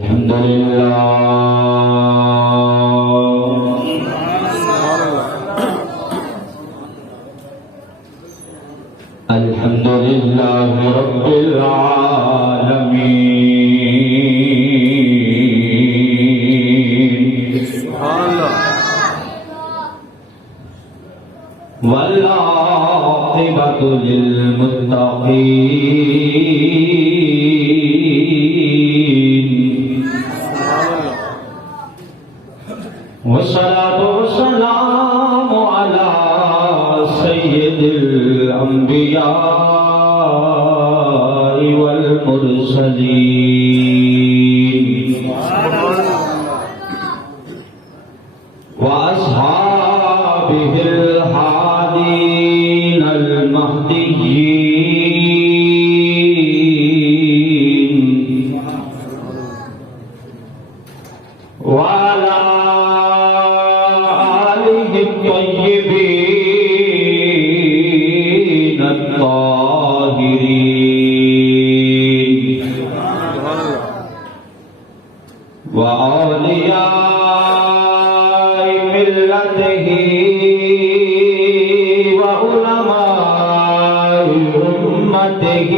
الحمد لله الحمد لله رب العالمين والعاقبة للمتقين والصلاة والسلام على سيد الأنبياء والمرسلين وأصحابه الهادين المهديين وعلى آله الطيبين الطاهرين وأولياء ملته وعلماء أمته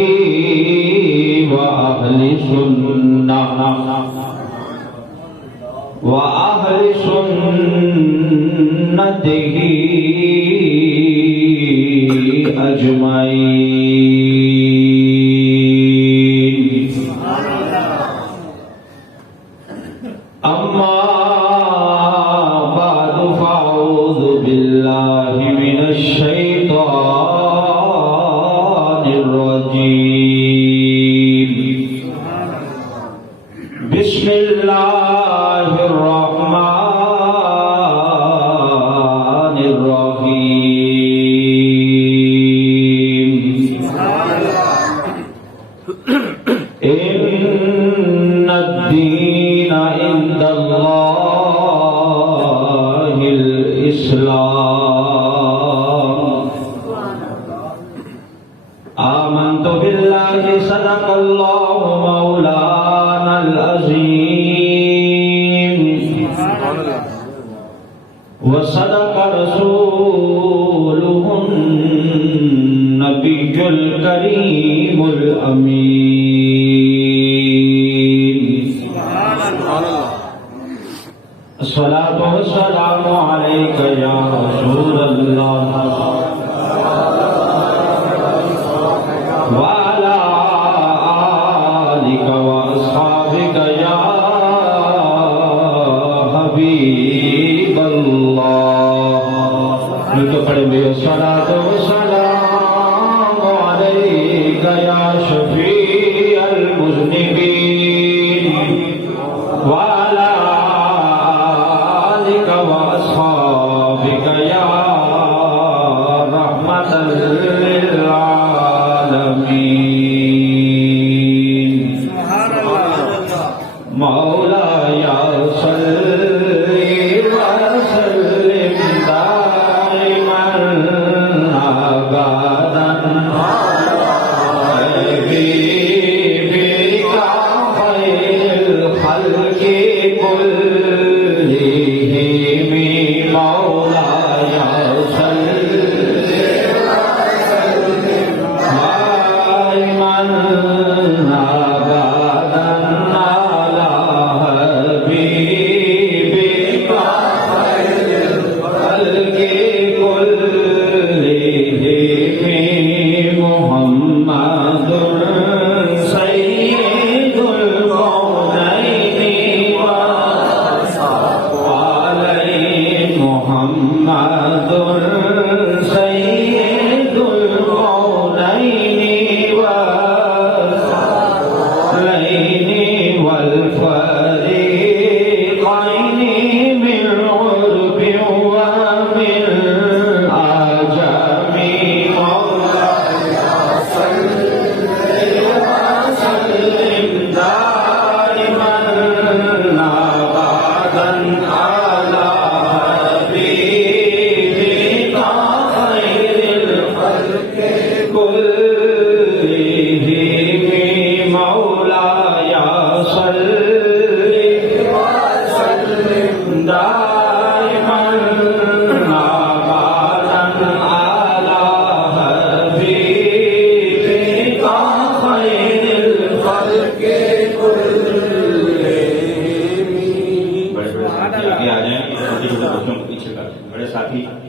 وأهل سنته أجمعين أما بعد فأعوذ بالله من الشيطان الرجيم بسم الله الرحمن الرحيم إن الدين عند الله الإسلام آمنت بالله صدق الله مولانا العظيم وصدق رسوله النبي الكريم الأمين الصلاة والسلام عليك يا رسول الله وعلى آلك وأصحابك يا حبيب الله الصلاة والسلام عليك يا شفيع المذنبين وعلى آلك وأصحابك يا رحمة للعالمين مولاي صل وسلم دائما أبدا حبيبك خير الخلق كلهم مولاي صل دائما أبدا على حبيبك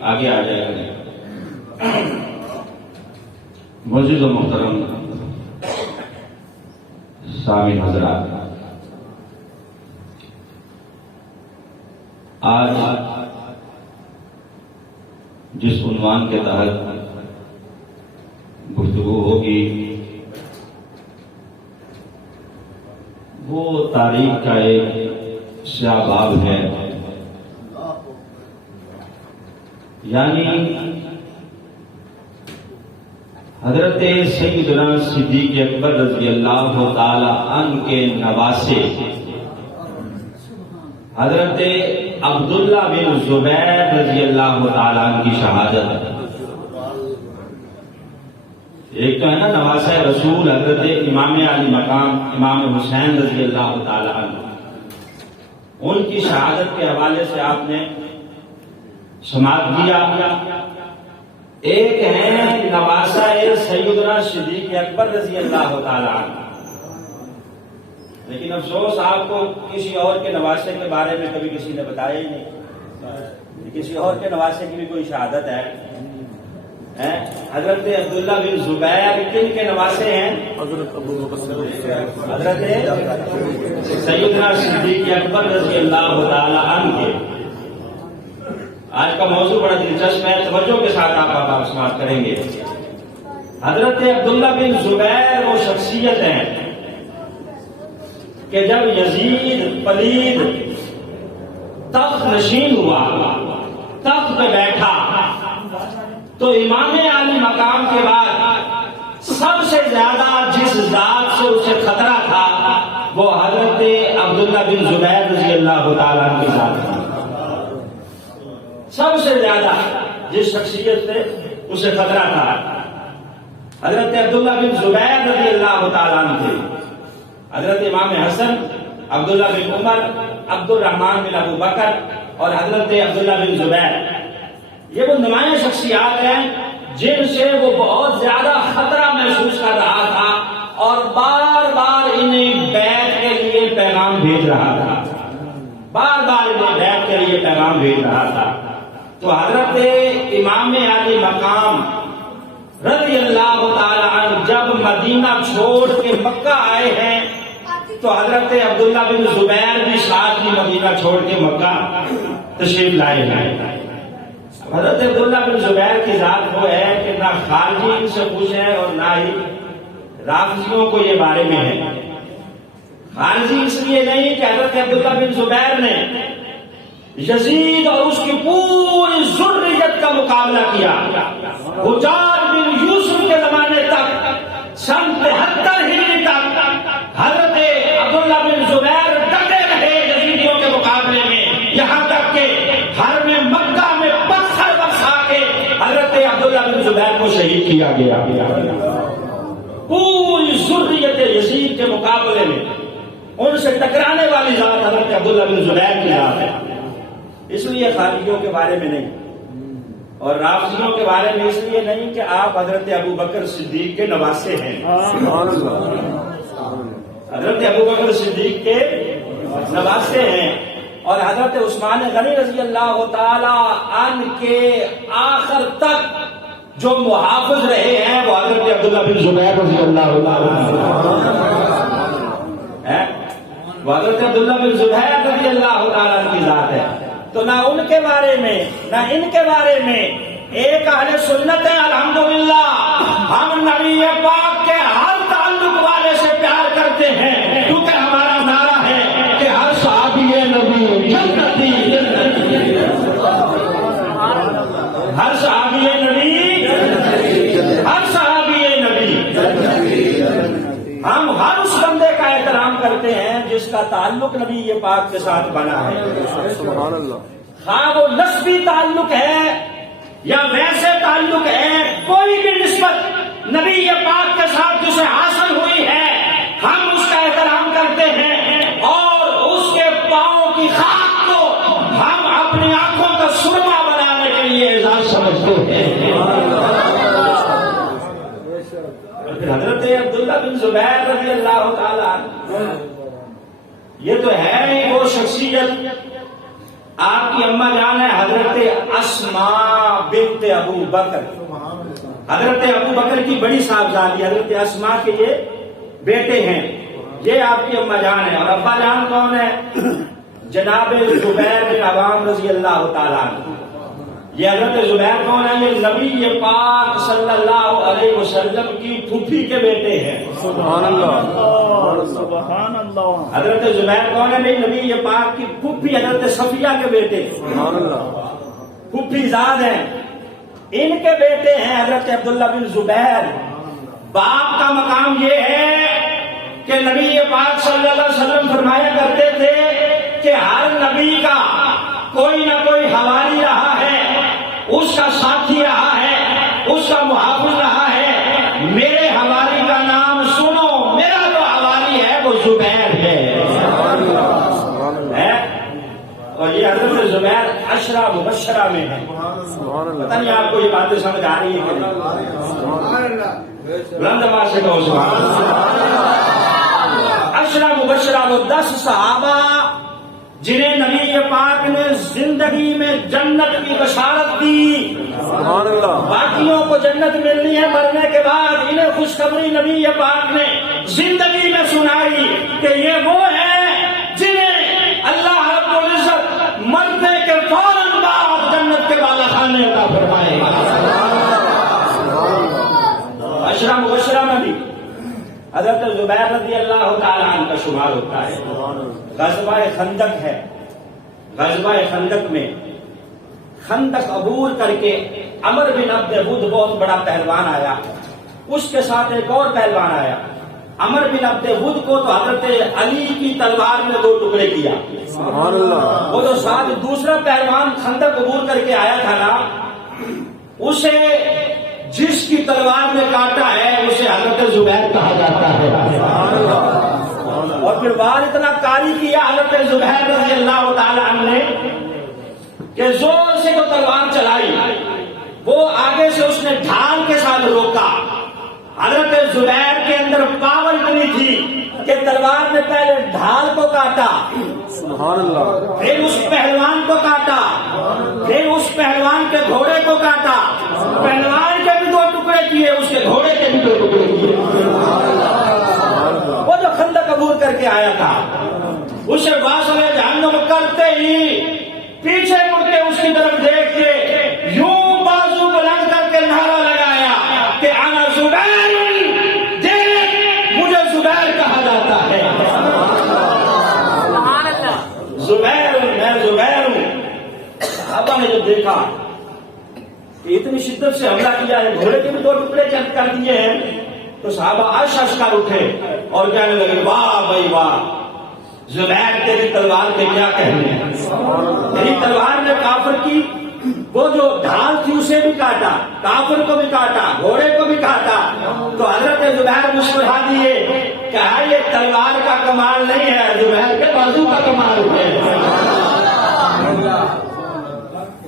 آگے آ جائے گا. معزز و محترم سامعین حضرات، آج جس عنوان کے تحت گفتگو ہوگی وہ تاریخ کا ایک سیاہ باب ہے، یعنی حضرت سیدنا صدیق اکبر رضی اللہ تعالی عنہ کے نواسے حضرت عبداللہ بن زبیر رضی اللہ تعالی عنہ کی شہادت. ایک تو ہے نا نواسہ رسول حضرت امام علی مقام امام حسین رضی اللہ تعالی عنہ، ان کی شہادت کے حوالے سے آپ نے سماعت کیا. ایک ہے نواسہ سیدنا صدیق اکبر رضی اللہ تعالی عنہ، لیکن افسوس آپ کو کسی اور کے نواسے کے بارے میں کبھی کسی نے بتایا ہی نہیں. کسی اور کے نواسے کی بھی کوئی شہادت ہے؟ حضرت عبداللہ بن زبیر کن کے نواسے ہیں؟ حضرت سیدنا صدیق اکبر رضی اللہ تعالی عنہ کے. آج کا موضوع بڑا دلچسپ ہے، توجہ کے ساتھ آپ سماعت کریں گے. حضرت عبداللہ بن زبیر وہ شخصیت ہیں کہ جب یزید پلید تخت نشین ہوا، تخت پہ بیٹھا، تو امام علی مقام کے بعد سب سے زیادہ جس ذات سے اسے خطرہ تھا وہ حضرت عبداللہ بن زبیر رضی اللہ تعالیٰ عنہ کی ذات تھی. سب سے زیادہ جس شخصیت سے اسے خطرہ تھا حضرت عبداللہ بن زبیر رضی اللہ تعالیٰ عنہ تھے. حضرت امام حسن، عبداللہ بن عمر، عبد الرحمن بن ابو بکر اور حضرت عبداللہ بن زبیر، یہ وہ نمایاں شخصیات ہیں جن سے وہ بہت زیادہ خطرہ محسوس کر رہا تھا اور بار بار انہیں بیعت کے لیے پیغام بھیج رہا تھا، بار بار انہیں بیعت کے لیے پیغام بھیج رہا تھا. تو حضرت امام علی مقام رضی اللہ تعالی عنہ جب مدینہ چھوڑ کے مکہ آئے ہیں تو حضرت عبداللہ بن زبیر بھی ساتھ ہی مدینہ چھوڑ کے مکہ تشریف لائے ہیں. حضرت عبداللہ بن زبیر کی ذات وہ ہے کہ نہ خارجی ان سے خوش ہے اور نہ ہی رافضیوں کو یہ بارے میں ہے. خارجی اس لیے نہیں کہ حضرت عبداللہ بن زبیر نے یزید اور اس کی پوری ذریت کا مقابلہ کیا. حجاج بن یوسف کے زمانے تک سن 73 ہجری تک حضرت عبداللہ بن زبیر ڈٹے رہے یزیدیوں کے مقابلے میں، یہاں تک کہ حرم مکہ میں پتھر برسا کے حضرت عبداللہ بن زبیر کو شہید کیا گیا. پوری ذریت یزید کے مقابلے میں ان سے ٹکرانے والی ذات حضرت عبداللہ بن زبیر کی ذات ہے. اس لیے خارجیوں کے بارے میں نہیں اور رافضیوں کے بارے میں اس لیے نہیں کہ آپ حضرت ابو بکر صدیق کے نواسے ہیں. حضرت ابو بکر صدیق کے نواسے ہیں اور حضرت عثمان غنی رضی اللہ تعالی عنہ کے آخر تک جو محافظ رہے ہیں وہ حضرت عبداللہ بن زبیر رضی اللہ تعالی عنہ، وہ حضرت عبداللہ بن زبیر رضی اللہ تعالی عنہ کی ذات ہے. تو نہ ان کے بارے میں نہ ان کے بارے میں ایک اہل سنت ہے الحمدللہ ہم نبی پاک کے ہر تعلق والے سے پیار کرتے ہیں، کیونکہ ہمارا نعرہ ہے کہ ہر صحابی نبی جنتی، ہر صحابی نبی، ہر صحابی نبی. ہم ہر اس بندے کا احترام کرتے ہیں جس کا تعلق نبی پاک کے ساتھ بنا ہے، خواہ وہ نسبی تعلق ہے یا ویسے تعلق ہے، کوئی بھی نسبت نبی پاک کے ساتھ جسے حاصل ہوئی ہے ہم اس کا احترام کرتے ہیں اور اس کے پاؤں کی خاک کو ہم اپنی آنکھوں کا سرما بنانے کے لیے اعزاز سمجھتے ہیں. حضرت عبداللہ بن زبیر رضی اللہ تعالی عنہ یہ تو ہے ہی وہ شخصیت آپ کی اما جان ہے حضرت اسماء بنت ابو بکر. حضرت ابو بکر کی بڑی صاحبزادی حضرت اسماء کے یہ بیٹے ہیں. یہ آپ کی اما جان ہے. اور ابا جان کون ہے؟ جناب زبیر بن عوام رضی اللہ تعالیٰ عنہ. یہ حضرت زبیر کون ہے؟ یہ نبی پاک صلی اللہ علیہ وسلم کی پھوپھی کے بیٹے ہیں. سبحان اللہ سبحان اللہ. حضرت زبیر کون ہے؟ نبی پاک کی پھوپھی حضرت صفیہ کے بیٹے. سبحان اللہ. پھوپھی زاد ہیں. ان کے بیٹے ہیں حضرت عبداللہ بن زبیر. باپ کا مقام یہ ہے کہ نبی پاک صلی اللہ علیہ وسلم فرمایا کرتے تھے کہ ہر نبی کا کوئی نہ کوئی حواری رہا ہے، اس کا ساتھی رہا ہے، اس کا محافظ رہا ہے. میرے حواری کا نام سنو، میرا جو حواری ہے وہ زبیر ہے. اور یہ حضرت زبیر عشرہ مبشرہ میں ہے. پتہ نہیں آپ کو یہ باتیں سمجھ آ رہی ہے کہ نہیں؟ بلند آواز سے کہو سبحان اللہ. عشرہ مبشرہ وہ 10 صحابہ جنہیں نبی پاک نے زندگی میں جنت کی بشارت دی. سبحان اللہ. باقیوں کو جنت ملنی ہے مرنے کے بعد، انہیں خوشخبری نبی پاک نے زندگی میں سنائی کہ یہ وہ ہیں جنہیں اللہ رب العزت مرنے کے فوراً بعد جنت کے بالا خانے عطا فرمائے گا. عشرہ مبشرہ میں بھی حضرت زبیر رضی اللہ تعالیٰ عنہ کا شمار ہوتا ہے. غزوہ خندق ہے. غزوہ خندق میں خندق عبور کر کے عمر بن عبد ود بہت بڑا پہلوان آیا. اس کے ساتھ ایک اور پہلوان آیا. عمر بن عبد ود کو تو حضرت علی کی تلوار میں 2 ٹکڑے کیا. سبحان اللہ. وہ جو ساتھ دوسرا پہلوان خندق عبور کر کے آیا تھا نا، اسے جس کی تلوار میں کاٹا ہے اسے حضرت زبیر کہا جاتا ہے. اور پھر وار اتنا کاری کیا حضرت زبیر رضی اللہ تعالی عنہ نے کہ زور سے جو تلوار چلائی، وہ آگے سے اس نے ڈھال کے ساتھ روکا. حضرت زبیر کے اندر پاور اتنی تھی کہ تلوار نے پہلے ڈھال کو کاٹا، سبحان اللہ. پھر اس پہلوان کو کاٹا، پھر اس پہلوان کے گھوڑے کو کاٹا. پہلوان کے بھی 2 ٹکڑے کیے، اس کے گھوڑے کے بھی 2 ٹکڑے کیے. وہ جو خندق عبور کر کے آیا تھا اسے واصل جہنم کرتے ہی پیچھے مڑ کے اس کی طرف دیکھ کے یوں بازو بلند کر کے نعرہ لگایا کہ انا زبیر، دیکھ مجھے زبیر کہا جاتا ہے. زبیر میں زبیر ہوں. صحابہ نے جب دیکھا کہ اتنی شدت سے حملہ کیا ہے، گھوڑے کے بھی 2 ٹکڑے کر دیے ہیں، تو صحابہ عرش کر اٹھے اور کہنے لگے واہ بھائی واہ، زبیر تیری تلوار کے کیا کہنے ہیں. تیری تلوار نے کافر کی وہ جو ڈھال تھی اسے بھی کاٹا، کافر کو بھی کاٹا، گھوڑے کو بھی کاٹا. تو حضرت زبیر مسکرا دیے، کہا یہ تلوار کا کمال نہیں ہے، زبیر کے بازو کا کمال ہے.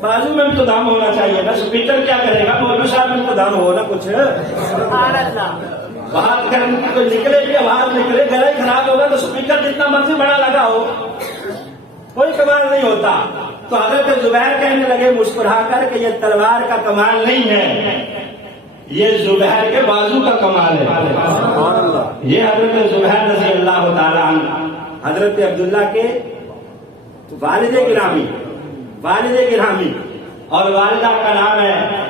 بازو میں بھی تو دام ہونا چاہیے نا. اسپیکر کیا کرے گا؟ مولوی صاحب میں تو دام ہو نا کچھ. بات کرنے کی کوئی نکلے بھی آواز نکلے، گلا ہی خراب ہوگا تو اسپیکر جتنا مرضی بڑا لگا ہو کوئی کمال نہیں ہوتا. تو حضرت زبیر کہنے لگے مسکرا کر کہ یہ تلوار کا کمال نہیں ہے، یہ زبیر کے بازو کا کمال ہے. یہ حضرت زبیر رضی اللہ تعالیٰ عنہ حضرت عبداللہ کے والد گرامی اور والدہ کا نام ہے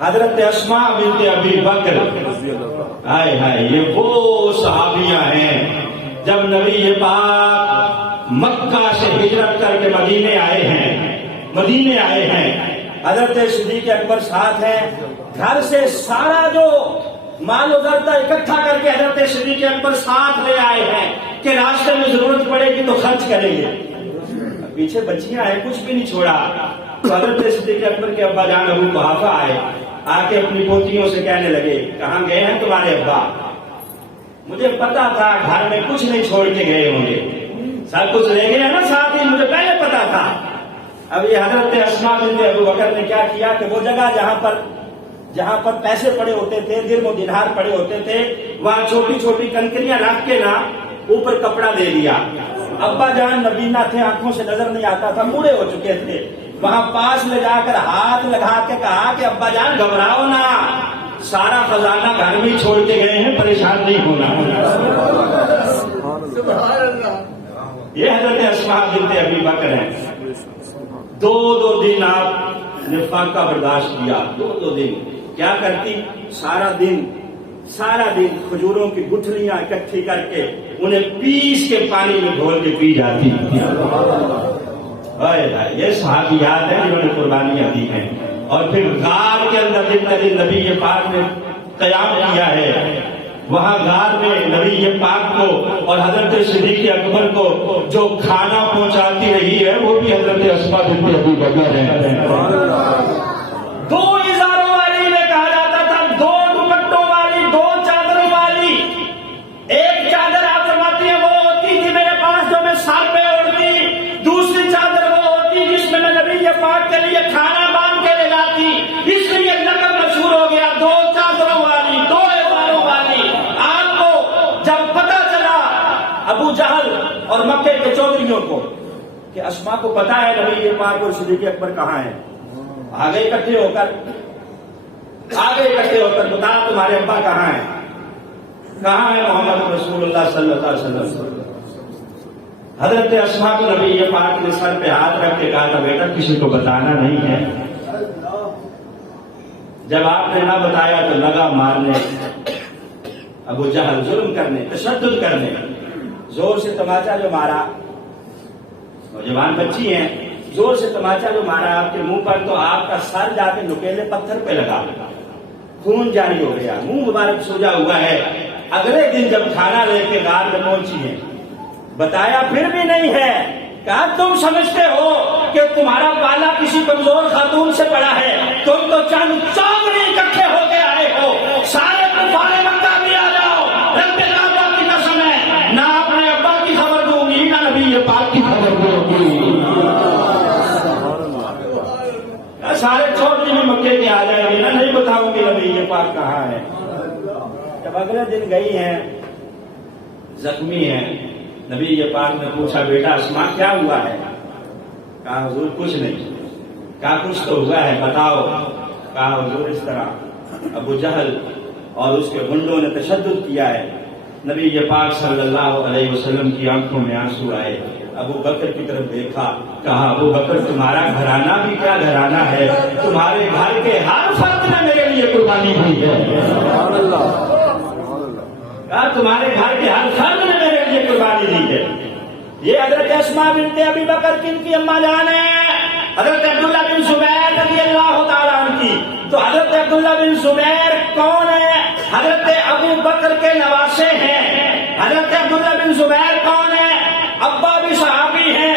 حضرت اسماء بنت ابی بکر. ہائے ہائے، یہ وہ صحابیاں ہیں جب نبی پاک مکہ سے ہجرت کر کے مدینے آئے ہیں. حضرت صدیق اکبر ساتھ ہیں. گھر سے سارا جو مال و زر اکٹھا کر کے حضرت صدیق اکبر ساتھ لے آئے ہیں کہ راستے میں ضرورت پڑے گی تو خرچ کریں گے. پیچھے بچیاں ہیں، کچھ بھی نہیں چھوڑا. تو حضرت صدیق اکبر کے ابا جان ابو قحافہ آئے، آ کے اپنی پوتیوں سے کہنے لگے کہاں گئے ہیں تمہارے ابا؟ مجھے پتا تھا گھر میں کچھ نہیں چھوڑ کے گئے ہوں گے، سب کچھ لے گئے نا ساتھ ہی، مجھے پہلے پتا تھا. اب یہ حضرت اسماء بنت ابو بکر نے کیا کیا کہ وہ جگہ جہاں پر پیسے پڑے ہوتے تھے، درم و دینار پڑے ہوتے تھے، وہاں چھوٹی چھوٹی کنکریاں رکھ کے نا اوپر کپڑا دے دیا ابا جان نبینا تھے، آنکھوں سے نظر نہیں آتا تھا، بوڑھے ہو چکے تھے، وہاں پاس لے جا کر ہاتھ لگا کے کہا کہ ابا جان گھبراؤ نا، سارا خزانہ گھر میں چھوڑ کے گئے ہیں، پریشان نہیں ہونا۔ یہ حضرت اسماء بنت ابی بکر ہیں۔ 2 دن آپ نے فاقہ برداشت کیا، 2 دن کیا کرتی؟ سارا دن کھجوروں کی گٹھلیاں اکٹھی کر کے انہیں پیس کے پانی میں گھول کے پی جاتی۔ یہ صحابیات ہیں جنہوں نے قربانیاں دی ہیں۔ اور پھر غار کے اندر جتنا دن نبی پاک نے قیام کیا ہے، وہاں غار میں نبی پاک کو اور حضرت صدیق اکبر کو جو کھانا پہنچاتی رہی ہے وہ بھی حضرت اسماء بنت ابی بکر ہے۔ 2 ازاروں والی میں کہا جاتا تھا، 2 دوپٹوں والی، 2 چادروں والی۔ ایک چادر آپ فرماتی ہیں وہ ہوتی تھی میرے پاس جو میں سر پہ اوڑھتی، دوسری چادر وہ ہوتی جس میں نبی پاک کے لیے کھانا باندھ کے لے جاتی، اس لیے لقب مشہور ہو گیا 2 چادروں والی، 2 ازاروں والی۔ آپ کو جب پتا چلا ابو جہل اور مکے کے چودھریوں کو کہ اسماء کو پتا ہے نبی پاک اور صدیق اکبر کہاں ہیں، آگے اکٹھے ہو کر بتا تمہارے ابا کہاں ہیں، کہاں ہے محمد رسول اللہ صلی اللہ علیہ وسلم۔ حضرت اسماء کو نبی پاک نے سر پہ ہاتھ رکھ کے کہا تھا بیٹا کسی کو بتانا نہیں ہے۔ جب آپ نے نہ بتایا تو لگا مارنے، ابو جہل ظلم کرنے، تشدد کرنے، زور سے تماچا جو مارا، نوجوان بچی ہیں، زور سے تماچا جو مارا آپ کے منہ پر تو آپ کا سر جا کے نکیلے پتھر پہ لگا، خون جاری ہو گیا، منہ مبارک سوجا ہوا ہے۔ اگلے دن جب کھانا لے کے غار میں پہنچی ہیں، بتایا پھر بھی نہیں ہے، کہا تم سمجھتے ہو کہ تمہارا بالا کسی کمزور خاتون سے پڑا ہے، تم تو چند چاوڑی اکٹھے ہو کے آئے ہو، سارے کفار مکہ بھی آ جاؤ، رب کعبہ کی قسم ہے نہ اپنے ابا کی خبر دوں گی نہ نبی پاک کی خبر دوں گی۔ سارے چودھری بھی مکے کے آ جائیں گے نا، نہیں بتاؤں گی نبی پاک کہاں ہے۔ جب اگلے دن گئی ہیں، زخمی ہیں، نبی پاک نے پوچھا بیٹا اسماء کیا ہوا ہے؟ کہا حضور کچھ نہیں۔ کہا کچھ تو ہوا ہے بتاؤ۔ کہا حضور اس طرح ابو جہل اور اس کے گنڈوں نے تشدد کیا ہے۔ نبی پاک صلی اللہ علیہ وسلم کی آنکھوں میں آنسو آئے، ابو بکر کی طرف دیکھا، کہا ابو بکر تمہارا گھرانہ بھی کیا گھرانہ ہے، تمہارے گھر کے ہر فرد نے میرے لیے قربانی دی ہے۔ کہا تمہارے گھر کے ہر فرد نے میرے لیے قربانی دی ہے۔ یہ حضرت اسماء بنت ابی بکر کن کی اماں جان ہے؟ حضرت عبداللہ بن زبیر رضی اللہ تعالیٰ عنہ کی۔ تو حضرت عبداللہ بن زبیر کون ہے؟ حضرت ابو بکر کے نواسے ہیں۔ حضرت عبداللہ بن زبیر کون ہے؟ ابا بھی صحابی ہیں،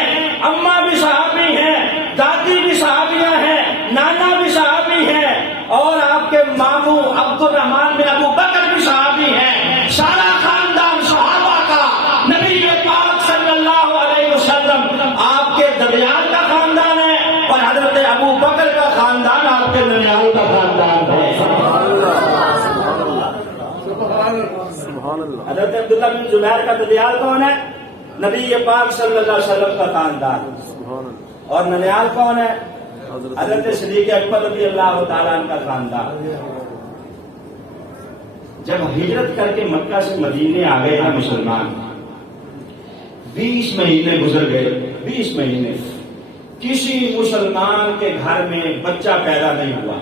اماں بھی صحابی ہیں، دادی بھی صحابیاں ہیں، نانا بھی صحابی ہیں، اور آپ کے ماموں عبد الرحمن بن ابو بکر بھی صحابی ہیں۔ سارا خاندان صحابہ کا، نبی پاک صلی اللہ علیہ وسلم آپ کے دریال کا خاندان ہے، اور حضرت ابو بکر کا خاندان آپ کے دریال کا خاندان ہے۔ حضرت عبداللہ بن زبیر کا دریال کون ہے؟ نبی پاک صلی اللہ علیہ وسلم کا خاندان۔ اور ننیال کون ہے؟ حضرت صدیق اکبر رضی اللہ تعالیٰ عنہ کا خاندان۔ جب ہجرت کر کے مکہ سے مدینے آ گئے ہیں مسلمان، 20 مہینے گزر گئے، 20 مہینے کسی مسلمان کے گھر میں بچہ پیدا نہیں ہوا،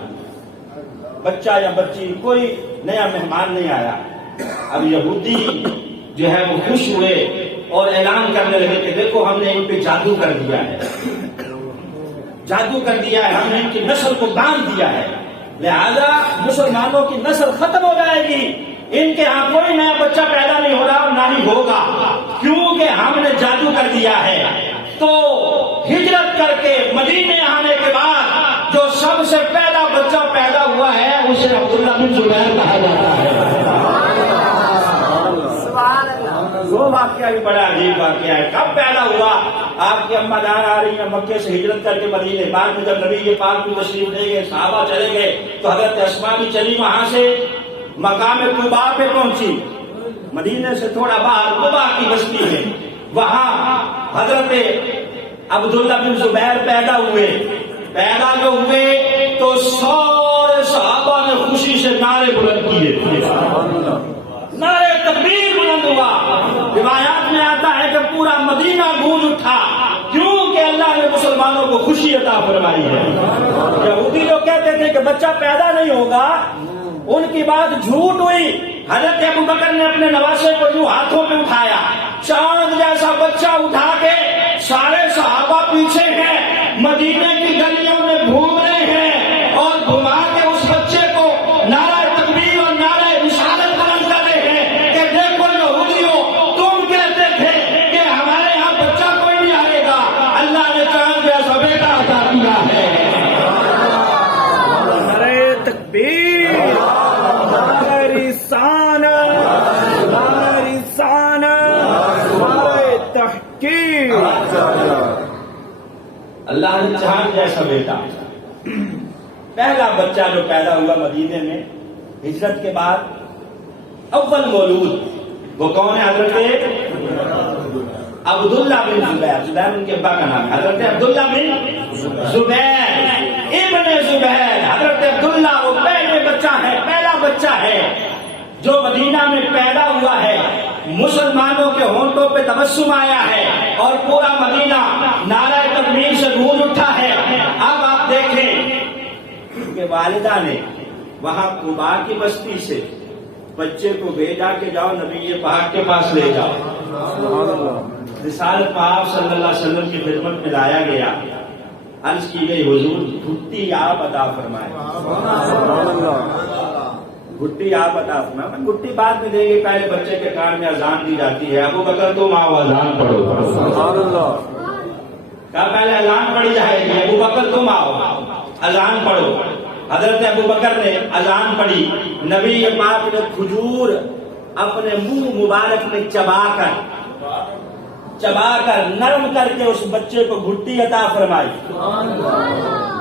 بچہ یا بچی کوئی نیا مہمان نہیں آیا۔ اب یہودی جو ہے وہ خوش ہوئے اور اعلان کرنے لگے کہ دیکھو ہم نے ان پہ جادو کر دیا ہے، جادو کر دیا ہے، ہم نے ان کی نسل کو باندھ دیا ہے، لہذا مسلمانوں کی نسل ختم ہو جائے گی، ان کے ہاں کوئی نیا بچہ پیدا نہیں ہو رہا اور نہ ہی ہوگا، کیونکہ ہم نے جادو کر دیا ہے۔ تو ہجرت کر کے مدینے آنے کے بعد جو سب سے پہلا بچہ پیدا ہوا ہے اسے عبداللہ بن زبیر کہا جاتا ہے۔ وہ واقعہ بھی بڑا عجیب واقعہ ہے۔ کب پیدا ہوا؟ آپ کی اماں جان آ رہی ہیں مکے سے ہجرت کر کے مدینے، بعد میں جب نبی پاک کی تشریف لے گئے، صحابہ چلے گئے، تو حضرت اسماء بھی چلی، وہاں سے مقام قباء پہ پہنچی، مدینے سے تھوڑا باہر قباء کی بستی ہے، وہاں حضرت عبداللہ بن زبیر پیدا ہوئے جو ہوئے تو سارے صحابہ نے خوشی سے نعرے بلند کیے، نعرے تکبیر بلند ہوا۔ روایات میں آتا ہے کہ پورا مدینہ گونج اٹھا، کیونکہ اللہ نے مسلمانوں کو خوشی عطا فرمائی ہے۔ یہودی لوگ کہتے تھے کہ بچہ پیدا نہیں ہوگا، ان کی بات جھوٹ ہوئی۔ حضرت ابوبکر نے اپنے نواسے کو یوں ہاتھوں میں اٹھایا، چاند جیسا بچہ اٹھا کے سارے صحابہ پیچھے ہیں، مدینے کی گلیوں میں گھوم رہے ہیں اور گھما کے اس بچے کو نعرہ تکبیر اور نعرہ رسالت بلند کر رہے ہیں کہ دیکھو یہودیوں، تم کہتے تھے کہ ہمارے یہاں بچہ کوئی نہیں آئے گا، اللہ نے چاند جیسا بیٹا عطا کیا ہے۔ نعرہ تکبیر، نعرہ رسالت، نعرہ رسالت، نعرہ تحقیق۔ اللہ نے چاند جیسا بیٹا، پہلا بچہ جو پیدا ہوا مدینے میں ہجرت کے بعد، اول مولود وہ کون ہے؟ حضرت عبداللہ بن زبیر، زبیر ان کے ابا کا نام ہے، حضرت عبداللہ بن زبیر ابن زبیر۔ حضرت عبداللہ وہ پہلے بچہ ہے، پہلا بچہ ہے جو مدینہ میں پیدا ہوا ہے، مسلمانوں کے ہونٹوں پہ تبسم آیا ہے اور پورا مدینہ نعرہ تکبیر سے گونج اٹھا ہے۔ اب آپ دیکھیں کہ والدہ نے وہاں قباء کی بستی سے بچے کو بھیجا کہ جاؤ نبی پاک کے پاس لے جاؤ۔ رسالت پاک صلی اللہ علیہ وسلم کی خدمت میں لایا گیا، عرض کی گئی حضور گھٹی آپ عطا فرمائے، گھٹی آپ عطا فرمائے۔ گھٹی بعد میں دے گی، پہلے بچے کے کان میں اذان دی جاتی ہے، ابوبکر تم آؤ اذان پڑھو، کہا پہلے اذان پڑھی جائے گی، ابوبکر تم آؤ اذان پڑھو۔ حضرت ابوبکر نے اذان پڑھی، نبی پاک نے کھجور اپنے منہ مبارک میں چبا کر نرم کر کے اس بچے کو گھٹی عطا فرمائی۔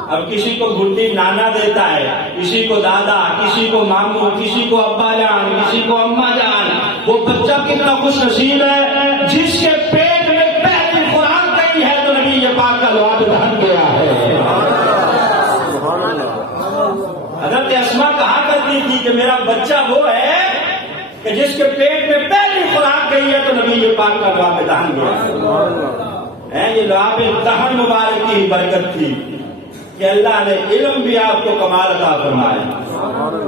اب کسی کو گھٹی نانا دیتا ہے، کسی کو دادا، کسی کو ماموں، کسی کو ابا جان، کسی کو اما جان۔ وہ بچہ کتنا خوش نصیب ہے جس کے پیٹ میں پہلی خوراک گئی ہے تو نبی پاک کا لعاب دہن گیا ہے۔ حضرت اسما کہا کرتی تھی کہ میرا بچہ وہ ہے کہ جس کے پیٹ میں پہلی خوراک گئی ہے تو نبی پاک کا لعاب دہن گیا ہے۔ یہ لعاب دہن مبارک کی برکت تھی کہ اللہ نے علم بھی آپ کو کمال عطا فرمایا،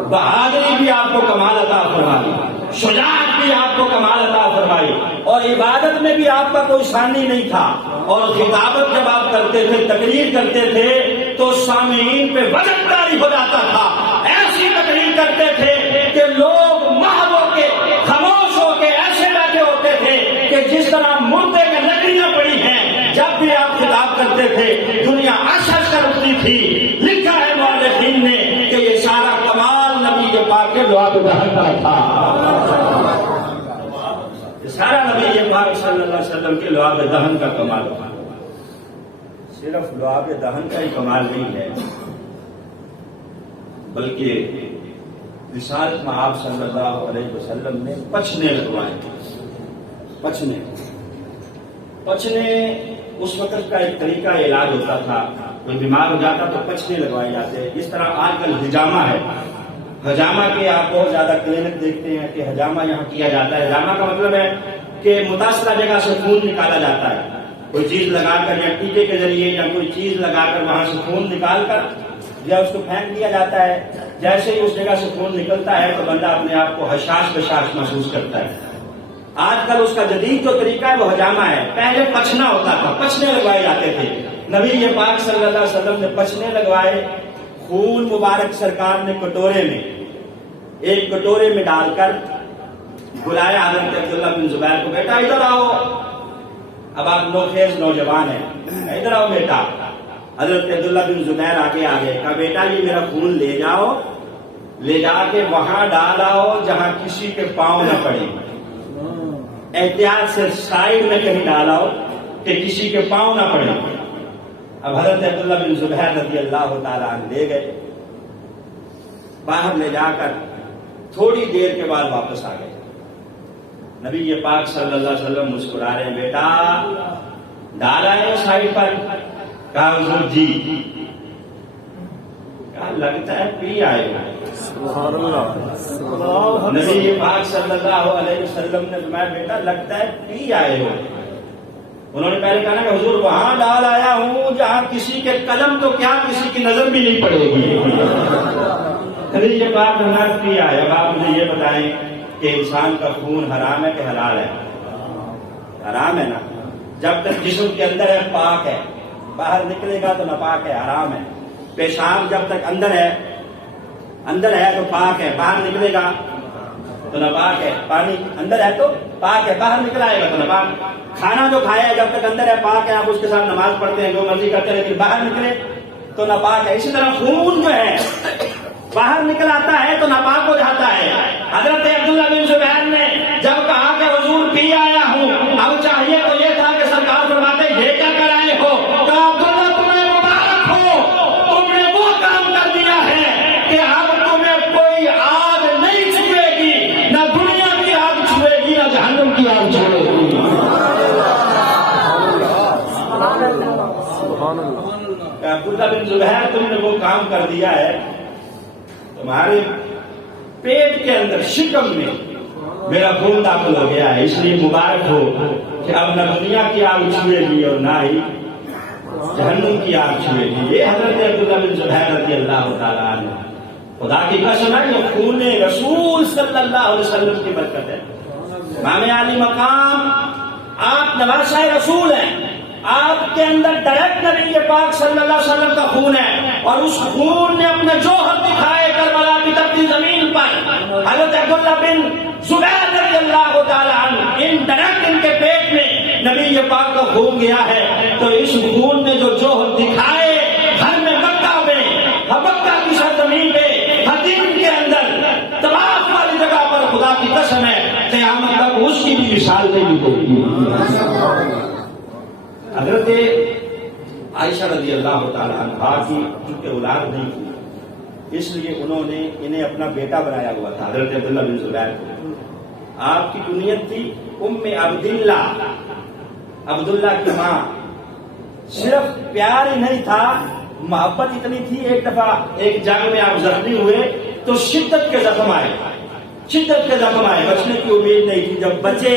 بہادری بھی آپ کو کمال عطا فرمائی، شجاعت بھی آپ کو کمال عطا فرمائی، اور عبادت میں بھی آپ کا کوئی ثانی نہیں تھا، اور خطابت جب آپ کرتے تھے، تقریر کرتے تھے تو سامعین پہ وزن طاری ہو جاتا تھا۔ ایسی تقریر کرتے تھے کہ لوگ محو ہو کے، خاموش ہو کے ایسے بیٹھے ہوتے تھے کہ جس طرح مردے میں لکڑیاں پڑی ہیں۔ جب بھی آپ خطاب کرتے تھے دنیا اشش کر اٹھتی تھی۔ لکھا ہے مؤرخین نے کہ یہ سارا کمال نبی پاک کے لعاب دہن کا تھا، سارا نبی پاک صلی اللہ علیہ وسلم کے لعاب دہن کا کمال تھا۔ صرف لعاب دہن کا ہی کمال نہیں ہے، بلکہ رسالت میں آپ صلی اللہ علیہ وسلم نے پچھنے لگوائے تھے۔ پچھنے اس وقت کا ایک طریقہ علاج ہوتا تھا، کوئی بیمار ہو جاتا تو پچھنے لگوائے جاتے۔ جس طرح آج کل حجامہ ہے، حجامہ کے آپ بہت زیادہ کلینک دیکھتے ہیں کہ حجامہ یہاں کیا جاتا ہے۔ حجامہ کا مطلب ہے کہ متاثرہ جگہ سے خون نکالا جاتا ہے، کوئی چیز لگا کر یا ٹیکے کے ذریعے یا کوئی چیز لگا کر وہاں سے خون نکال کر یا اس کو پھینک دیا جاتا ہے۔ جیسے ہی اس جگہ سے خون نکلتا ہے تو بندہ اپنے آپ کو حشاش بشاش محسوس کرتا ہے۔ آج کل اس کا جدید جو طریقہ ہے وہ حجامہ ہے۔ پہلے پچھنا ہوتا تھا، پچھنے لگوائے جاتے تھے۔ نبی پاک صلی اللہ علیہ وسلم نے پچھنے لگوائے، خون مبارک سرکار نے کٹورے میں، ایک کٹورے میں ڈال کر بلایا حضرت عبداللہ بن زبیر کو، بیٹا ادھر آؤ۔ اب آپ نوخیز نوجوان ہیں، ادھر آؤ بیٹا۔ حضرت عبداللہ بن زبیر آگے کہا بیٹا یہ میرا خون لے جاؤ، لے جا کے وہاں ڈالاؤ جہاں کسی کے پاؤں نہ پڑے، احتیاط سے سائڈ میں کہیں ڈالاؤ کہ کسی کے پاؤں نہ پڑے۔ اب حضرت عبداللہ بن زبیر رضی اللہ تعالیٰ عنہ لے گئے، باہر لے جا کر تھوڑی دیر کے بعد واپس آ گئے۔ نبی پاک صلی اللہ علیہ وسلم مسکرا رہے ہیں، بیٹا ڈال آئے سائڈ پر؟ کہا حضور جی۔ کہا لگتا ہے پی آئے ہو۔ سبحان اللہ، نبی پاک صلی اللہ علیہ وسلم نے فرمایا بیٹا لگتا ہے پی آئے ہو۔ انہوں نے پہلے کہا کہ حضور وہاں ڈال آیا ہوں جہاں کسی کے قلم تو کیا کسی کی نظر بھی نہیں پڑے گی۔ نبی پاک نے پی آئے۔ اب آپ مجھے یہ بتائیں کہ انسان کا خون حرام ہے کہ حلال ہے؟ حرام ہے نا، جب تک جسم کے اندر ہے پاک ہے، باہر نکلے گا تو ناپاک ہے، حرام ہے۔ پیشاب جب تک اندر ہے تو پاک ہے، باہر نکلے گا تو ناپاک ہے۔ پانی اندر ہے تو پاک ہے، باہر نکل آئے گا تو ناپاک۔ کھانا جو کھایا ہے جب تک اندر ہے پاک ہے، آپ اس کے ساتھ نماز پڑھتے ہیں جو مرضی کرتے ہیں، لیکن باہر نکلے تو ناپاک ہے۔ اسی طرح خون جو ہے باہر نکل آتا ہے تو ناپاک ہو جاتا ہے۔ حضرت عبداللہ بن زبیر نے جب کہا کہ حضور پی آیا ہوں، اب چاہیے تو یہ تھا کہ سرکار فرماتے یہ کیا کر آئے ہو؟ کہا عبداللہ تمہیں مبارک ہو، تم نے وہ کام کر دیا ہے کہ اب تمہیں کوئی آگ نہیں چھوئے گی، نہ دنیا کی آگ چھوئے گی نہ جہنم کی آگ چھوئے گی۔ سبحان اللہ، عبداللہ بن زبیر تم نے وہ کام کر دیا ہے، تمہارے پیٹ کے اندر شکم میں میرا خون داخل ہو گیا ہے، اس لیے مبارک ہو کہ اب نہ دنیا کی آگ چھوئے گی اور نہ ہی جہنم کی آگ چھوئے گی۔ یہ حضرت عبداللہ بن زبیر رضی اللہ تعالیٰ عنہ، خدا کی قسم ہے یہ خون رسول صلی اللہ علیہ وسلم کی برکت ہے۔ امام علی مقام، آپ نواسہ رسول ہیں، آپ کے اندر ڈائریکٹ نبی پاک صلی اللہ علیہ وسلم کا خون ہے، اور اس خون نے اپنے جوہر دکھائے کربلا کی تپتی زمین پر۔ حضرت عبداللہ بن زبیر رضی اللہ تعالیٰ عنہ ان ڈائریکٹ ان کے پیٹ میں نبی پاک کا خون گیا ہے، تو اس خون نے جو جوہر دکھائے گھر میں مکہ کی سرزمین پہ حدیم کے اندر طواف والی جگہ پر، خدا کی قسم ہے قیامت تک اس کی بھی مثال نہیں ہوگی۔ حضرت عائشہ رضی اللہ تعالیٰ عنہا کی ان کے اولاد نہیں تھی، اس لیے انہوں نے انہیں اپنا بیٹا بنایا ہوا تھا حضرت عبداللہ بن زبیر کو۔ آپ کی کنیت تھی ام عبداللہ، عبداللہ کی ماں۔ صرف پیار ہی نہیں تھا، محبت اتنی تھی، ایک دفعہ ایک جنگ میں آپ زخمی ہوئے تو شدت کے زخم آئے، بچنے کی امید نہیں تھی۔ جب بچے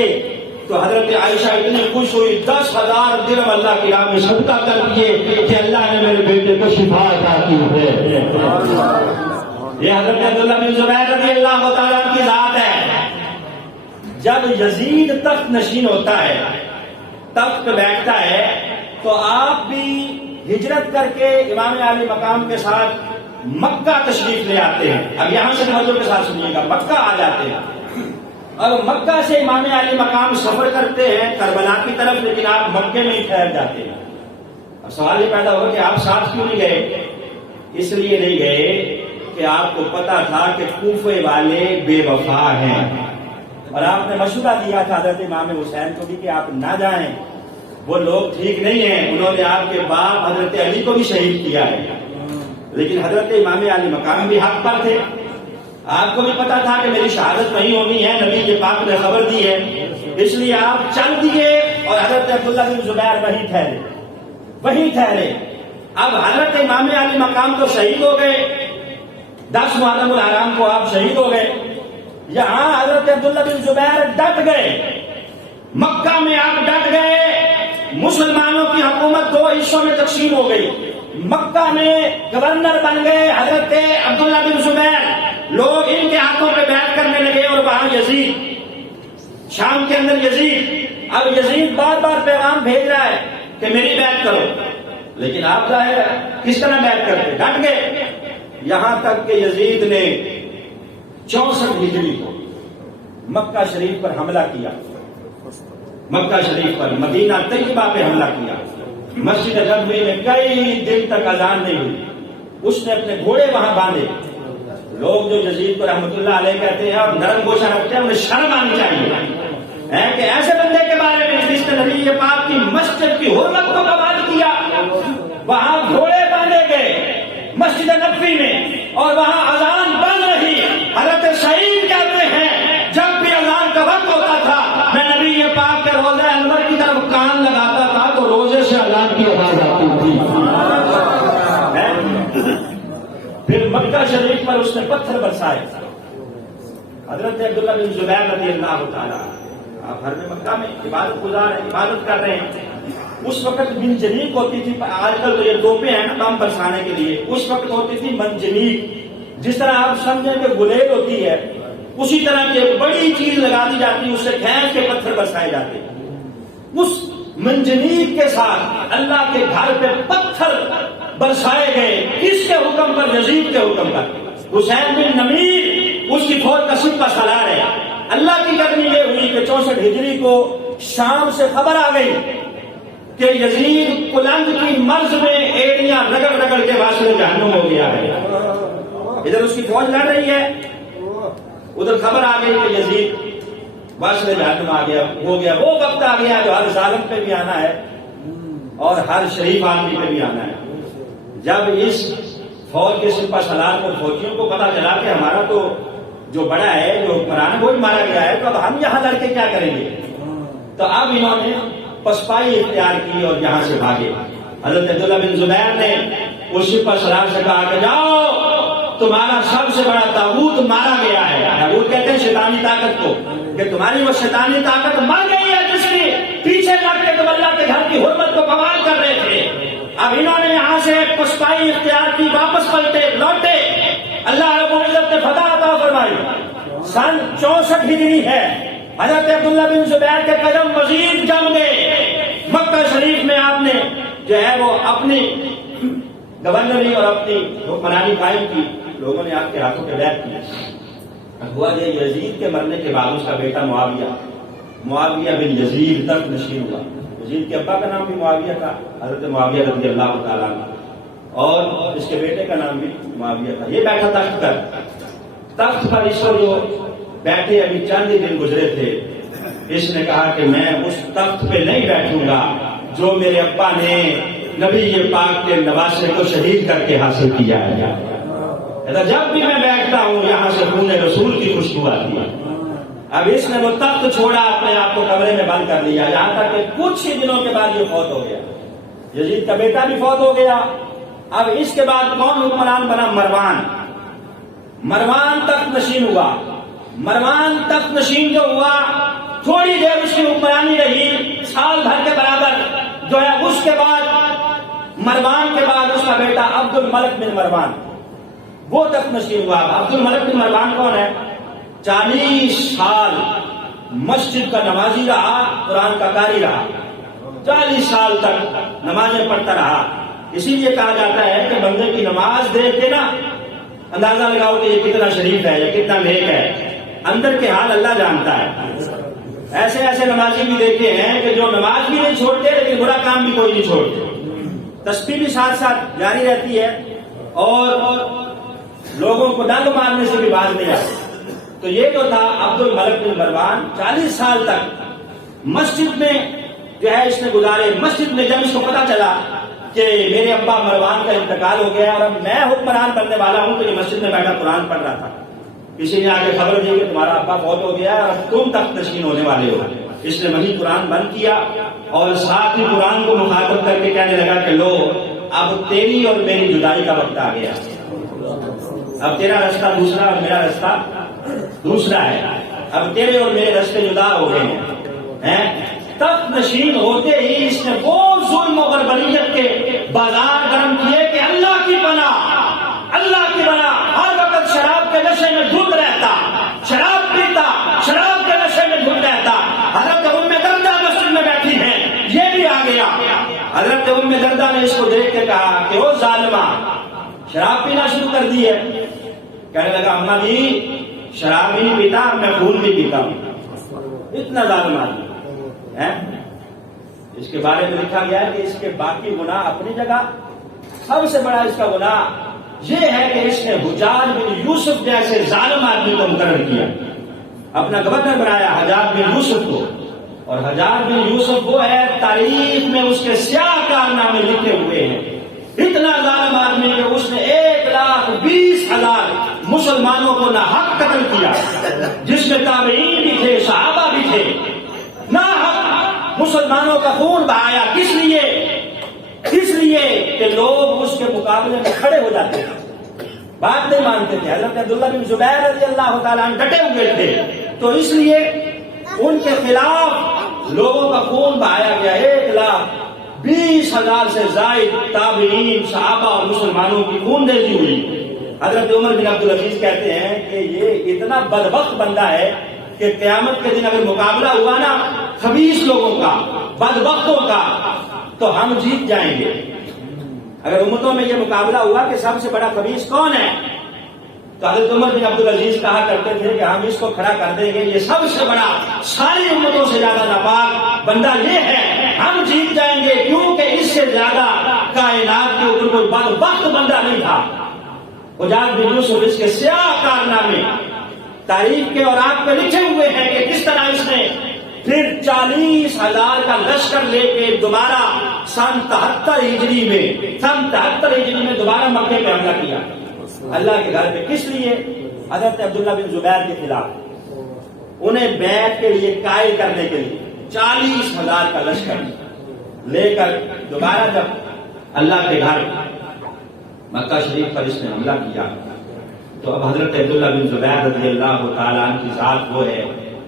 تو حضرت عائشہ اتنی خوش ہوئی، 10,000 درہم اللہ کی راہ میں صدقہ کر دیے کہ اللہ نے میرے بیٹے کو شفا عطا کی ہے۔ یہ حضرت عبداللہ بن زبیر رضی اللہ تعالیٰ کی ذات ہے۔ جب یزید تخت نشین ہوتا ہے، تخت پہ بیٹھتا ہے، تو آپ بھی ہجرت کر کے امام علی مقام کے ساتھ مکہ تشریف لے آتے ہیں۔ اب یہاں سے توجہ کے ساتھ سنیے گا، مکہ آ جاتے ہیں۔ اب مکہ سے امام علی مقام سفر کرتے ہیں کربلا کی طرف، لیکن آپ مکے میں ہی ٹھہر جاتے ہیں۔ اب سوال یہ پیدا ہوا کہ آپ ساتھ کیوں نہیں گئے؟ اس لیے نہیں گئے کہ آپ کو پتا تھا کہ کوفے والے بے وفا ہیں، اور آپ نے مشورہ دیا تھا حضرت امام حسین کو بھی کہ آپ نہ جائیں، وہ لوگ ٹھیک نہیں ہیں، انہوں نے آپ کے باپ حضرت علی کو بھی شہید کیا ہے۔ لیکن حضرت امام علی مقام بھی حق پر تھے، آپ کو بھی پتا تھا کہ میری شہادت وہیں ہونی ہے، نبی کے پاک نے خبر دی ہے، اس لیے آپ چل دیے اور حضرت عبداللہ بن زبیر وہیں ٹھہرے۔ اب حضرت امام علی مقام تو شہید ہو گئے، 10 محرم الحرام کو آپ شہید ہو گئے، یہاں حضرت عبداللہ بن زبیر ڈٹ گئے، مکہ میں آپ ڈٹ گئے۔ مسلمانوں کی حکومت 2 حصوں میں تقسیم ہو گئی، مکہ میں گورنر بن گئے حضرت عبداللہ بن زبیر، لوگ ان کے ہاتھوں پہ بیعت کرنے لگے، اور وہاں یزید، شام کے اندر یزید، اب یزید بار بار پیغام بھیج رہا ہے کہ میری بیعت کرو، لیکن آپ ظاہر کس طرح بیعت کرتے؟ ڈٹ گئے، یہاں تک کہ یزید نے 64 ہجری کو مکہ شریف پر حملہ کیا، مکہ شریف پر، مدینہ طیبہ پہ حملہ کیا، مسجد نبوی میں کئی دن تک اذان نہیں ہوئی، اس نے اپنے گھوڑے وہاں باندھے۔ لوگ جو یزید کو رحمت اللہ علیہ کہتے ہیں اور نرم گوشہ رکھتے ہیں، انہیں شرم آنی چاہیے کہ ایسے بندے کے بارے میں جس نے نبی پاک کی مسجد کی حرمت کو بباد کیا، وہاں گھوڑے باندھے گئے مسجد نبوی میں، اور وہاں اذان بن رہی۔ حضرت سعید کہتے ہیں جب بھی اذان کا وقت ہوتا تھا شریف پر اس نے پتھر برسائے. حضرت عبداللہ بن زبیر رضی اللہ تعالیٰ آپ حرم مکہ میں عبادت گزار ہیں، عبادت کر رہے ہیں. اس وقت منجنیق ہوتی تھی. آج کل تو یہ توپیں ہیں نا بم برسانے کے لیے، اس وقت ہوتی تھی منجنیق. جس طرح آپ سمجھیں کہ گلیل ہوتی ہے، اسی طرح کی ایک بڑی چیز لگا دی جاتی، اس سے کھینچ کے پتھر برسائے جاتے. اس منجنیق کے ساتھ اللہ کے گھر پہ پتھر برسائے گئے. کس کے حکم پر؟ یزید کے حکم پر. حسین بن نمیر اس کی فوج کا سپہ سالار ہے. اللہ کی کرنی یہ ہوئی کہ 64 ہجری کو شام سے خبر آ گئی کہ یزید کلنگ کی مرض میں ایڑیاں رگڑ رگڑ کے واسطے جہنم ہو گیا ہے. ادھر اس کی فوج لڑ رہی ہے، ادھر خبر آ گئی کہ یزید واسطے جہنم آ گیا، ہو گیا. وہ وقت آ گیا جو ہر ظالم پہ بھی آنا ہے اور ہر شریف آدمی پہ بھی آنا ہے. جب اس فوج کے سپہ سالار کو، فوجیوں کو پتا چلا کہ ہمارا تو جو بڑا ہے، جو حکمران ہے، وہ مارا گیا ہے، تو اب ہم یہاں لڑ کے کیا کریں گے؟ تو اب انہوں نے پسپائی اختیار کی اور یہاں سے بھاگے. حضرت عبداللہ بن زبیر نے اس سپہ سالار سے کہا کہ جاؤ، تمہارا سب سے بڑا طاغوت مارا گیا ہے. طاغوت کہتے ہیں شیطانی طاقت کو، کہ تمہاری وہ شیطانی طاقت مر گئی ہے جس کے پیچھے لگ کے تم اللہ کے گھر کی حرمت کو بوال کر رہے تھے. اب انہوں نے یہاں سے پسپائی اختیار کی، واپس پلٹے، لوٹے. اللہ رب العزت نے فتح عطا فرمائی. سن 64 ہجری ہے. حضرت عبداللہ بن زبیر کے قدم مزید جم گئے. مکہ شریف میں آپ نے جو ہے وہ اپنی گورنری اور اپنی حکمرانی قائم کی. لوگوں نے آپ کے ہاتھوں پہ بیعت کی. ہوا یہ یزید کے مرنے کے بعد اس کا بیٹا معاویہ بن یزید تخت نشین ہوا. یزید کے ابا کا نام بھی معاویہ تھا، حضرت معاویہ رضی اللہ تعالیٰ عنہ، اور اس کے بیٹے کا نام بھی معاویہ تھا. یہ بیٹھا تخت پر. اس کو جو بیٹھے ابھی چند ہی دن گزرے تھے، اس نے کہا کہ میں اس تخت پہ نہیں بیٹھوں گا جو میرے ابا نے نبی پاک کے نواسے کو شہید کر کے حاصل کیا ہے. جب بھی میں بیٹھتا ہوں یہاں سے خون رسول کی خوشبو آتی ہے. اب اس نے وہ تخت چھوڑا، اپنے آپ کو کمرے میں بند کر لیا، یہاں تک کہ کچھ ہی دنوں کے بعد یہ فوت ہو گیا. یزید کا بیٹا بھی فوت ہو گیا. اب اس کے بعد کون حکمران بنا؟ مروان تخت نشین ہوا. مروان تخت نشین جو ہوا، تھوڑی دیر اس کی حکمرانی رہی، سال بھر کے برابر جو ہے. اس کے بعد مروان کے بعد اس کا بیٹا عبد الملک بن مروان وہ تخت نشین ہوا. عبد الملک بن مروان کون ہے؟ 40 سال مسجد کا نمازی رہا، قرآن کا قاری رہا. 40 سال تک نمازیں پڑھتا رہا. اسی لیے کہا جاتا ہے کہ بندے کی نماز دیکھ کے نا اندازہ لگاؤ کہ یہ کتنا شریف ہے یا کتنا نیک ہے. اندر کے حال اللہ جانتا ہے. ایسے ایسے نمازی بھی دیکھے ہیں کہ جو نماز بھی نہیں چھوڑتے لیکن برا کام بھی کوئی نہیں چھوڑتے. تسبیح بھی ساتھ ساتھ جاری رہتی ہے اور لوگوں کو ڈنگ مارنے سے بھی باز نہیں آتے. تو یہ جو تھا عبد الملک بن مروان، 40 سال تک مسجد میں جو ہے اس نے گزارے. مسجد میں جب اس کو پتا چلا کہ میرے ابا مروان کا انتقال ہو گیا اور اب میں حکمران بننے والا ہوں، تو یہ مسجد میں بیٹھا قرآن پڑھ رہا تھا. کسی نے آگے خبر دی کہ تمہارا ابا فوت ہو گیا اور تم تخت نشین ہونے والے ہو. اس نے وہی قرآن بند کیا اور ساتھ ہی قرآن کو مخاطب کر کے کہنے لگا کہ لو، اب تیری اور میری جدائی کا وقت آ گیا. اب تیرا رستہ دوسرا اور میرا رستہ دوسرا ہے. اب تیرے اور میرے رستے جدا ہو گئے ہیں. تخت نشین ہوتے ہی اس نے وہ ظلم و بربریت کے بازار گرم کیے کہ اللہ کی پناہ ہر وقت شراب کے نشے میں دھت رہتا، شراب پیتا، شراب کے نشے میں دھت رہتا. حضرت ام دردہ مسجد میں بیٹھی ہیں، یہ بھی آ گیا. حضرت ام دردہ نے اس کو دیکھ کے کہا کہ وہ ظالمہ شراب پینا شروع کر دی ہے. کہنے لگا اماں جی شراب بھی نہیں پیتا، میں خون بھی پیتا ہوں. اتنا ظالم آدمی ہے. اس کے بارے میں لکھا گیا ہے کہ اس کے باقی گناہ اپنی جگہ، سب سے بڑا اس کا گناہ یہ ہے کہ اس نے حجاج بن یوسف جیسے ظالم آدمی کو مقرر کیا، اپنا گورنر بنایا حجاج بن یوسف کو. اور حجاج بن یوسف وہ ہے تاریخ میں اس کے سیاہ کارنامے لکھے ہوئے ہیں. اتنا ظالم آدمی کہ اس نے 1,20,000 مسلمانوں کو ناحق قتل کیا، جس میں تابعین بھی تھے، صحابہ بھی تھے. ناحق مسلمانوں کا خون بہایا. کس لیے کہ لوگ اس کے مقابلے میں کھڑے ہو جاتے ہیں. بات نہیں مانتے تھے. حضرت عبداللہ بن زبیر رضی اللہ تعالیٰ عنہ ڈٹے ہوئے تھے, تو اس لیے ان کے خلاف لوگوں کا خون بہایا گیا. 1,20,000 سے زائد تابعین, صحابہ اور مسلمانوں کی خون ریزی ہوئی. حضرت عمر بن عبدالعزیز کہتے ہیں کہ یہ اتنا بدبخت بندہ ہے کہ قیامت کے دن اگر مقابلہ ہوا نا خبیث لوگوں کا, بدبختوں کا, تو ہم جیت جائیں گے. اگر امتوں میں یہ مقابلہ ہوا کہ سب سے بڑا خبیث کون ہے, تو حضرت عمر بن عبدالعزیز کہا کرتے تھے کہ ہم اس کو کھڑا کر دیں گے, یہ سب سے بڑا ساری امتوں سے زیادہ ناپاک بندہ یہ ہے, ہم جیت جائیں گے, کیونکہ اس سے زیادہ کائنات کے اوپر کوئی بدبخت بندہ نہیں تھا. حجاج بن یوسف اس کے سیاہ کارنامے تاریخ کے اور آپ پہ لکھے ہوئے ہیں کہ کس طرح اس نے پھر 40,000 کا لشکر لے کے دوبارہ سن 73 ہجری میں دوبارہ مکے پہ حملہ کیا اللہ کے گھر پہ. کس لیے؟ حضرت عبداللہ بن زبیر کے خلاف, انہیں بیعت کے لیے قائل کرنے کے لیے 40,000 کا لشکر لے کر دوبارہ جب اللہ کے گھر مکہ شریف پر اس نے حملہ کیا, تو اب حضرت عبداللہ بن زبیر رضی اللہ تعالیٰ عنہ کی ذات وہ ہے,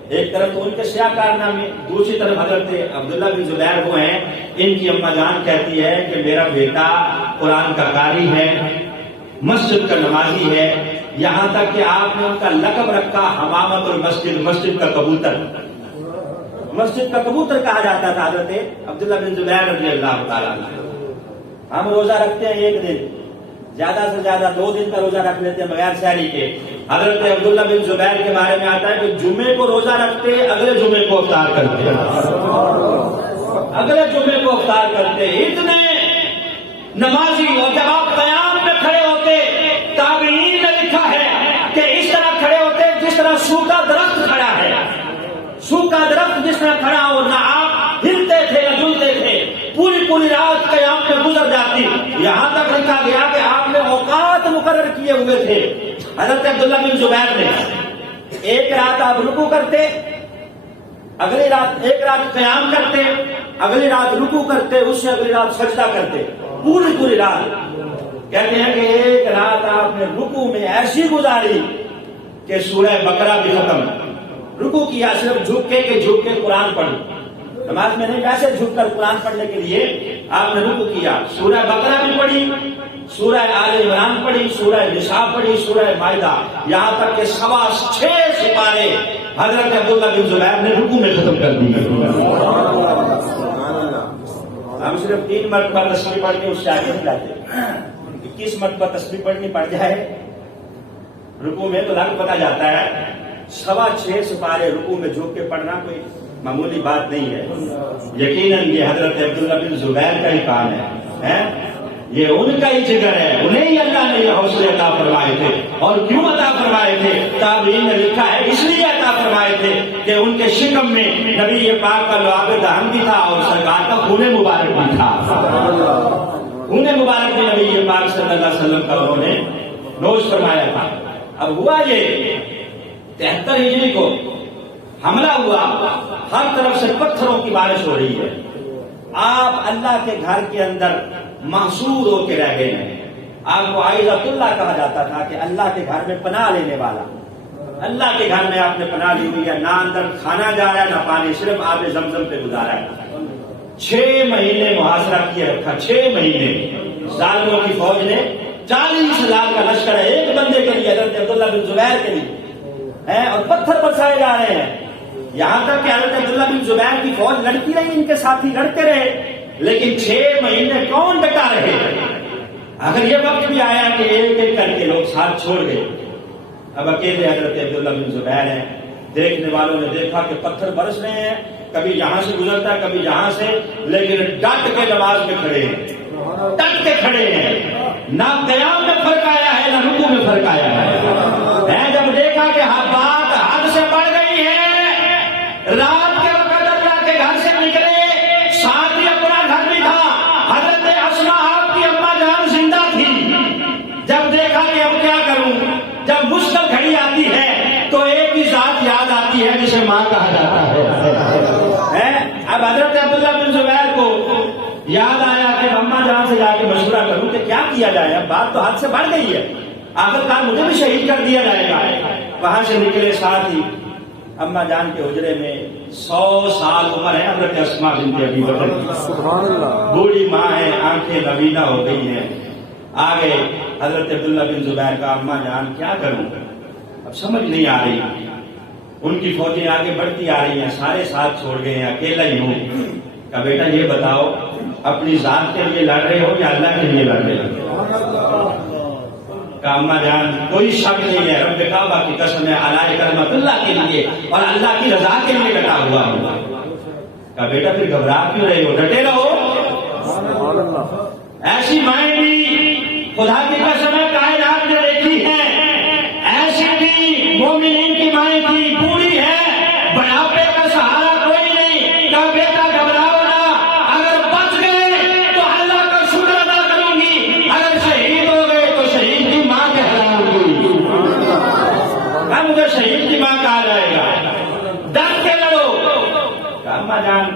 ایک طرف تو ان کے سیاہ کارنامے, دوسری طرف حضرت عبداللہ بن زبیر وہ ہیں, ان کی اماں جان کہتی ہے کہ میرا بیٹا قرآن کا قاری ہے, مسجد کا نمازی ہے, یہاں تک کہ آپ نے ان کا لقب رکھا حمامت المسجد, مسجد کا کبوتر. مسجد کا کبوتر کہا جاتا تھا حضرت عبداللہ بن زبیر رضی اللہ تعالیٰ عنہ. ہم روزہ رکھتے ہیں ایک دن, زیادہ سے زیادہ 2 دن کا روزہ رکھ لیتے ہیں بغیر سحری کے. حضرت عبداللہ بن زبیر کے بارے میں آتا ہے کہ جمعے کو روزہ رکھتے, اگلے جمعے کو افطار کرتے, اگلے جمعے کو افطار کرتے, اتنے نمازی. اور جب آپ قیام میں کھڑے ہوتے, تابعین نے لکھا ہے کہ اس طرح کھڑے ہوتے جس طرح سوکھا درخت کھڑا ہے, سوکھا درخت جس طرح کھڑا ہو, نہ آپ ہلتے تھے نہ جلتے تھے, پوری رات قیام میں گزر جاتی. یہاں تک لکھا گیا کہ آپ نے اوقات مقرر کیے ہوئے تھے. حضرت عبداللہ بن زبیر نے ایک رات آپ رکوع کرتے, اگلی رات ایک رات قیام کرتے, اگلی رات رکوع کرتے, اس سے اگلی رات سجدہ کرتے, پوری رات. کہتے ہیں کہ ایک رات آپ نے رکوع میں ایسی گزاری کہ سورہ بقرہ بھی ختم. رکوع کیا صرف جھک کے قرآن پڑھ, نماز میں نہیں, ویسے جھک کر قرآن پڑھنے کے لیے آپ نے رکوع کیا. سورہ بقرہ بھی پڑھی, سورہ آل عمران پڑھی, سورہ نساء پڑھی, سورہ مائدہ, یہاں تک کہ 6 سپارے حضرت عبداللہ بن زبیر نے رکوع میں ختم کر دیے. ہم صرف 3 مرتبہ تسبیح پڑھ کے اس سے آگے نہیں جاتے. 21 مرتبہ تسبیح پڑھنی پڑ جائے رکوع میں تو لگ پتہ جاتا ہے. 6.25 سپارے رکوع میں جھک کے پڑھنا کوئی معمولی بات نہیں ہے. یقیناً یہ حضرت عبداللہ بن زبیر کا ہی کام ہے, یہ ان کا ہی جگر ہے, انہیں ہی اللہ نے یہ حوصلے عطا فرمائے تھے. اور کیوں عطا فرمائے تھے؟ تابعین نے لکھا ہے اس لیے عطا فرمائے تھے کہ ان کے شکم میں نبی پاک کا لعاب دہن بھی تھا اور سرکار کا خون مبارک بھی تھا. خون مبارک میں نبی پاک صلی اللہ علیہ وسلم کا انہوں نے نوش فرمایا تھا. اب ہوا یہ 73 ہجری کو حملہ ہوا, ہر طرف سے پتھروں کی بارش ہو رہی ہے. آپ اللہ کے گھر کے اندر محصور ہو کے رہ گئے ہیں. آپ کو عائزۃ اللہ کہا جاتا تھا کہ اللہ کے گھر میں پناہ لینے والا. اللہ کے گھر میں آپ نے پناہ لی ہوئی ہے, نہ اندر کھانا جا رہا ہے نہ پانی, صرف آب زمزم پہ گزارا ہے. 6 مہینے محاصرہ کیے رکھا, 6 مہینے. ظالموں کی فوج نے 40,000 کا لشکر ہے ایک بندے کے لیے, حضرت عبداللہ بن زبیر کے لیے, اور پتھر برسائے جا رہے ہیں. یہاں تک کہ حضرت عبداللہ بن زبیر کی فوج لڑتی رہی, ان کے ساتھی لڑتے رہے, لیکن 6 مہینے کون ڈٹا رہے. اگر یہ وقت بھی آیا کہ ایک ایک کر کے لوگ ساتھ چھوڑ گئے, اب اکیلے حضرت عبداللہ بن زبیر ہیں. دیکھنے والوں نے دیکھا کہ پتھر برس رہے ہیں, کبھی یہاں سے گزرتا ہے کبھی یہاں سے, لیکن ڈٹ کے نماز میں کھڑے ہیں, ڈٹ کے کھڑے ہیں. نہ قیام میں فرق آیا ہے نہ رکوع میں فرق آیا ہے. جب دیکھا کہ بات حد سے بڑھ گئی ہے, رات کے وقت اللہ کے گھر سے نکلے, ساتھ ہی اپنا گھر بھی تھا. حضرت اسماء آپ کی اماں جان زندہ تھی. جب دیکھا کہ اب کیا کروں, جب مشکل گھڑی آتی ہے تو ایک ہی ذات یاد آتی ہے جسے ماں کہا جاتا ہے. اب حضرت عبداللہ بن زبیر کو یاد آیا کہ اماں جان سے جا کے مشورہ کروں کہ کیا کیا جائے. اب بات تو حد سے بڑھ گئی ہے, آخرکار مجھے بھی شہید کر دیا جائے گا۔ وہاں سے نکلے، ساتھ ہی اما جان کے حجرے میں 100 سال عمر ہے حضرت اسماء بنت ابی بکر کی، سبحان اللہ، بوڑھی ماں ہے، آنکھیں نبینا ہو گئی ہیں۔ آگے حضرت عبداللہ بن زبیر کا، اما جان کیا کروں، اب سمجھ نہیں آ رہی، ان کی فوجیں آگے بڑھتی آ رہی ہیں، سارے ساتھ چھوڑ گئے ہیں، اکیلا ہی ہوں۔ کہا بیٹا یہ بتاؤ اپنی ذات کے لیے لڑ رہے ہو یا اللہ کے لیے لڑ رہے ہو؟ کہا اما جان کوئی شک نہیں ہے، رب کعبہ کی قسم ہے، علی کلمۃ اللہ کے لیے اور اللہ کی رضا کے لیے ڈٹا ہوا ہوں۔ کہا بیٹا پھر گھبرا کیوں رہے ہو، ڈٹے رہو۔ سبحان اللہ، ایسی مائیں بھی خدا کی قسم ہے کائنات نے دیکھی ہیں، ایسی بھی مومنین کی مائیں تھی، بوڑھی ہے، بڑھاپے کا سہارا کوئی نہیں۔ کہا بیٹا گھبراؤ نہ، اگر بچ گئے تو اللہ کا شکر ادا کروں گی، اگر شہید ہو گئے تو شہید کی ماں کہلاؤں گی۔ کہا مجھے شہید کی ماں کہا جائے گا، ڈٹ کے لڑو۔ کہا اما جان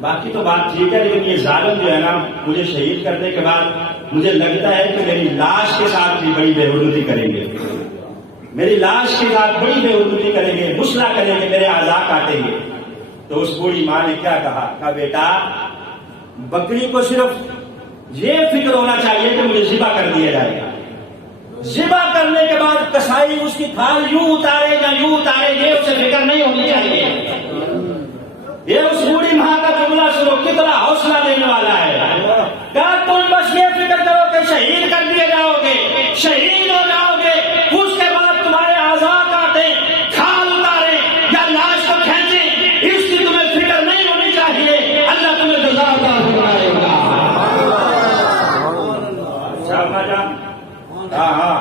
باقی تو بات ٹھیک ہے، لیکن یہ ظالم جو ہے نا مجھے شہید کرنے کے بعد مجھے لگتا ہے کہ میری لاش کے ساتھ بھی بڑی بے حرمتی کریں گے، میری لاش کے ساتھ بڑی بے حرمتی کریں گے، مسئلہ کریں گے، میرے اعضاء کاٹیں گے۔ تو اس بوڑھی ماں نے کیا کہا، کہا بیٹا بکری کو صرف یہ فکر ہونا چاہیے کہ مجھے ذبح کر دیا جائے گا، ذبح کرنے کے بعد کسائی اس کی کھال یوں اتارے یا یوں اتارے، یہ اسے فکر نہیں ہونی چاہیے۔ یہ اس بوڑھی ماں کا جملہ سنو، کتنا حوصلہ دینے والا ہے۔ کہا تم بس یہ فکر کرو کہ شہید کر دیے جاؤ گے، شہید ہو جاؤ گے، اس کے بعد تمہارے اعضاء کاٹے، کھال اتارے یا لاش کو کھینچے، اس کی تمہیں فکر نہیں ہونی چاہیے، اللہ تمہیں جزا عطا فرمائے گا۔ اچھا اما جان، ہاں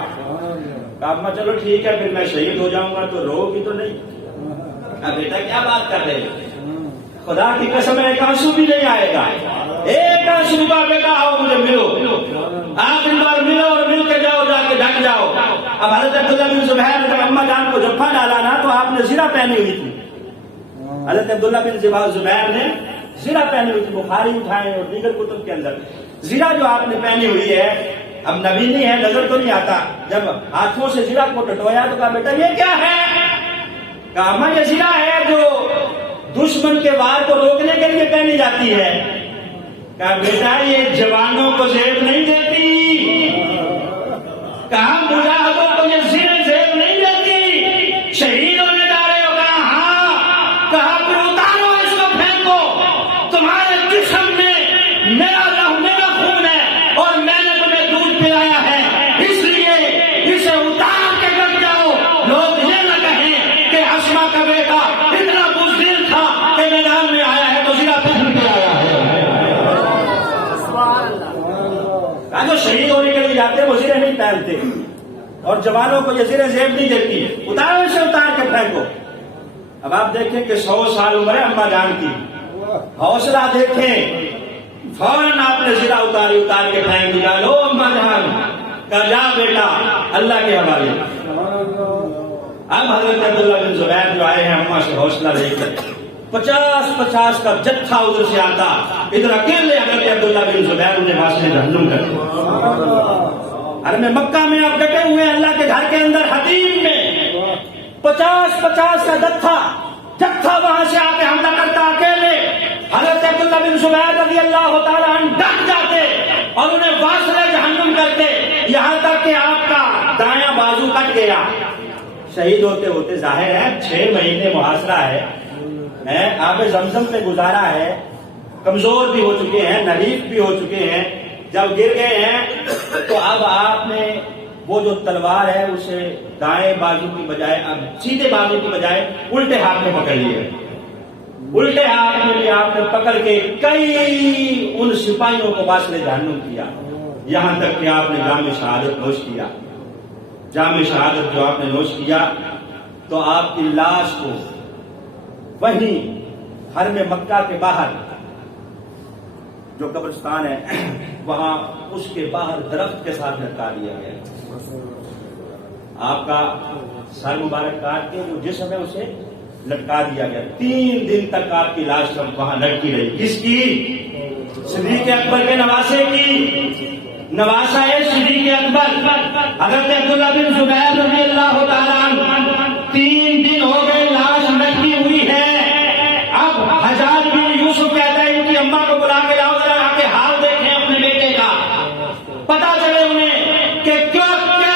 کہا اما چلو ٹھیک ہے، پھر میں شہید ہو جاؤں گا تو رو گی تو نہیں؟ کہا بیٹا کیا بات کر رہے ہو، خدا کی قسم ایک آنسو بھی نہیں آئے گا، ایک آنسو کا بیٹا آؤ مجھے ملو، آخری بار ملو اور مل کے جاؤ، جا کے ڈھک جاؤ۔ اب حضرت عبداللہ بن زبیر نے جب اما جان کو جفا ڈالا نا تو آپ نے زرہ پہنی ہوئی تھی، حضرت عبداللہ بن زبیر نے زرہ پہنی ہوئی تھی، بخاری اٹھائے اور دیگر کتب کے اندر زرہ جو آپ نے پہنی ہوئی ہے، اب نبی نہیں ہے نظر تو نہیں آتا، جب ہاتھوں سے زرہ کو ٹٹویا تو کہا بیٹا یہ کیا ہے؟ کہا اما یہ زرہ ہے جو دشمن کے وار کو روکنے کے لیے پہنی جاتی ہے۔ کہا بیٹا یہ جوانوں کو زیب نہیں دیتی، کہا مجاہدوں کو یہ زیب نہیں دیتی، شہید ہونے جا رہے ہو؟ کہا ہاں۔ کہا پھر اتارو اس کو، پھینکو، تمہارے جسم میں میرا لہو میرا خون ہے اور میں نے تمہیں دودھ پلایا ہے، اس لیے اسے اتار کے رکھ جاؤ، لوگ یہ نہ کہیں کہ اسما کا بیٹا اتنا بزدل تھا کہ میدان میں آیا ہے تو زرہ پہن کے آیا ہے۔ جو شہید ہونے کے لیے جاتے وہ زرے نہیں پہنتے اور جوانوں کو یہ زرے زیب نہیں دیتی، اتارو اسے، اتار کے پھینکو۔ اب آپ دیکھیں کہ 100 سال عمر ہے اما جان کی، حوصلہ دیکھیں، فوراً آپ نے زرہ اتاری، اتار کے پھینک دیا، لو اما جان کا جا بیٹا اللہ کے حوالے۔ اب حضرت عبداللہ بن زبیر جو آئے ہیں اما سے حوصلہ لے کر، 50 کا جتھا ادھر سے آتا، ادھر اکیلے حضرت عبداللہ بن زبیر انہیں واسطے جہنم کر حرم مکہ میں آپ ڈٹے ہوئے ہیں اللہ کے گھر کے اندر حتیم میں، 50 کا جتھا وہاں سے آ کے حملہ کرتا اکیلے، حضرت عبداللہ بن زبیر رضی اللہ تعالیٰ عنہ ڈٹ جاتے اور انہیں واسطے جہنم کرتے، یہاں تک کہ آپ کا دایاں بازو کٹ گیا۔ شہید ہوتے ہوتے ظاہر ہے 6 مہینے محاصرہ ہے، آب زمزم پہ گزارا ہے، کمزور بھی ہو چکے ہیں، نحیف بھی ہو چکے ہیں، جب گر گئے ہیں تو اب آپ نے وہ جو تلوار ہے اسے دائیں بازو کی بجائے، اب سیدھے بازو کی بجائے الٹے ہاتھ میں پکڑ لیے، الٹے ہاتھ میں بھی آپ نے پکڑ کے کئی ان سپاہیوں کو واسطے جہنم کیا، یہاں تک کہ آپ نے جام شہادت نوش کیا۔ جام شہادت جو آپ نے نوش کیا تو آپ کی لاش کو وہیں حرم مکہ کے باہر جو قبرستان ہے وہاں اس کے باہر درخت کے ساتھ لٹکا دیا گیا، آپ کا سر مبارک کاٹ کے جو جسم ہے اسے لٹکا دیا گیا۔ 3 دن تک آپ کی لاش وہاں لٹکی رہی، کس کی؟ صدیق اکبر کے نواسے کی، نواسہ صدیق اکبر حضرت عبداللہ بن زبیر رضی اللہ تعالیٰ عنہ 3 دن ہو گئے لاش لٹکی ہوئی ہے. اب حجاج بن یوسف کہتا ہے ان کی اماں کو بلا کے لاؤ ذرا آ کے حال دیکھیں اپنے بیٹے کا, پتا چلے انہیں کہ کیا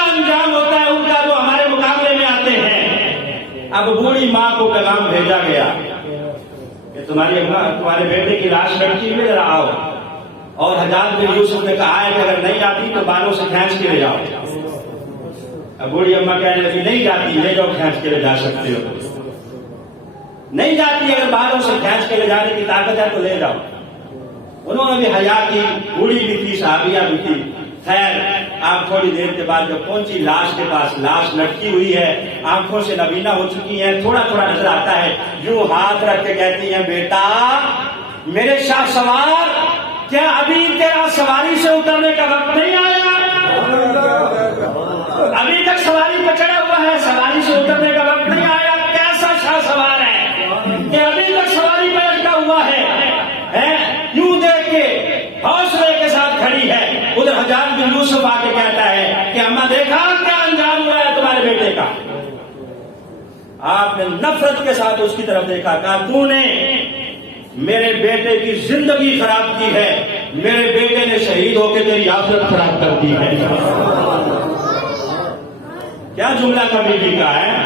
انجام ہوتا ہے ان کا جو ہمارے مقابلے میں آتے ہیں. اب بوڑھی ماں کو پیغام بھیجا گیا کہ تمہاری اماں تمہارے بیٹے کی لاش لٹکی ہوئی ذرا آؤ. اور حجاج بن یوسف نے کہا ہے کہ اگر نہیں آتی تو بالوں سے کھینچ کے لے جاؤ. اب بوڑھی اماں کہنے لگی نہیں جاتی, لے جاؤ کھینچ کے لے جا سکتے ہو. نہیں جاتی, اگر بالوں سے کھینچ کے لے جانے کی طاقت ہے تو لے جاؤ. انہوں نے بھی حیا کی, بوڑھی بھی تھی, صحابیہ بھی تھی. خیر آپ تھوڑی دیر کے بعد جب پہنچی لاش کے پاس, لاش لٹکی ہوئی ہے, آنکھوں سے نبینا ہو چکی ہے, تھوڑا تھوڑا نظر آتا ہے, یوں ہاتھ رکھ کے کہتی ہیں بیٹا میرے شاہ سوار, کیا ابھی تیرا سواری سے اترنے کا وقت نہیں آیا؟ ابھی تک سواری پہ چڑھا ہوا ہے, سواری سے اترنے کا وقت نہیں آیا. کیسا شاہ سوار ہے کہ ابھی تک سواری پہ لٹکا ہوا ہے. یوں دیکھ کے حوصلے کے ساتھ کھڑی ہے. ادھر حجاج بن یوسف آ کے کہتا ہے کہ اماں دیکھا کیا انجام ہوا ہے تمہارے بیٹے کا. آپ نے نفرت کے ساتھ اس کی طرف دیکھا, کہا تو نے میرے بیٹے کی زندگی خراب کی ہے, میرے بیٹے نے شہید ہو کے تیری آخرت خراب کر دی ہے. کیا جملہ کا بیوی کا ہے,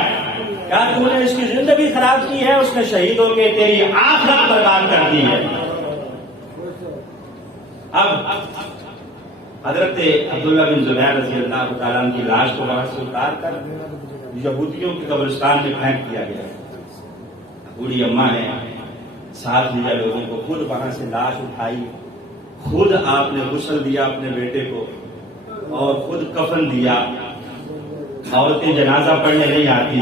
کیا تو نے اس کی زندگی خراب کی ہے, اس نے شہید ہو کے تیری آخرت برباد کر دی ہے. اب حضرت عبداللہ بن زبیر رضی اللہ تعالیٰ عنہ کی لاش کو وہاں سے اتار کر یہودیوں کے قبرستان میں پھینک دیا گیا. بوڑھی اماں نے ساتھ لیا لوگوں کو, خود وہاں سے لاش اٹھائی, خود آپ نے غسل دیا اپنے بیٹے کو اور خود کفن دیا. عورتیں جنازہ پڑھنے نہیں آتی.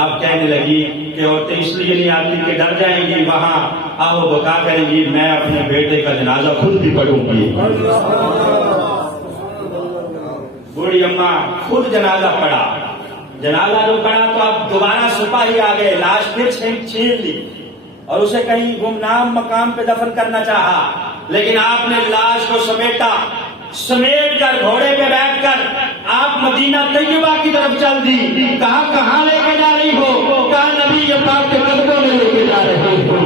آپ کہنے لگی کہ عورتیں اس لیے نہیں آتی کہ ڈر جائیں گی, وہاں آہو بکا کریں گی, میں اپنے بیٹے کا جنازہ خود بھی پڑھوں گی. بوڑھی اماں خود جنازہ پڑھا. جنازہ جو پڑھا تو اب دوبارہ سپاہی آ گئے, لاش پھر چھین لی اور اسے کہیں گمنام مقام پہ دفن کرنا چاہا, لیکن آپ نے لاش کو سمیٹ کر گھوڑے پہ بیٹھ کر آپ مدینہ طیبہ کی طرف چل دی. کہاں لے کے جا رہی ہو؟ کہا نبی پاک کے قدموں میں لے کے جا رہی ہو.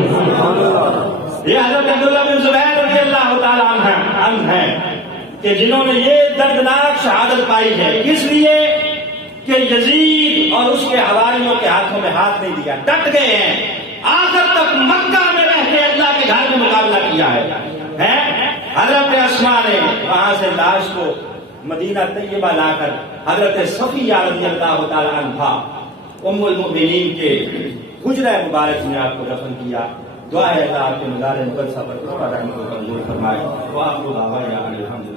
یہ حضرت عبداللہ بن زبیر رضی اللہ تعالیٰ عنہ ہیں کہ جنہوں نے یہ دردناک شہادت پائی ہے. اس لیے کہ یزید اور اس کے حواریوں کے ہاتھوں میں ہاتھ نہیں دیا, ڈٹ گئے ہیں, آخر تک مکہ میں رہ کے اللہ کے گھر میں مقابلہ کیا ہے. حضرت اسماء نے وہاں سے لاش کو مدینہ طیبہ لا کر حضرت صفیہ رضی اللہ تعالی عنہا ام المؤمنین کے حجرہ مبارک میں آپ کو دفن کیا. دعا ہے اللہ آپ کے مزار مقدسہ پر رحمت و منظور فرمائے. وآخر دعوانا الحمدللہ.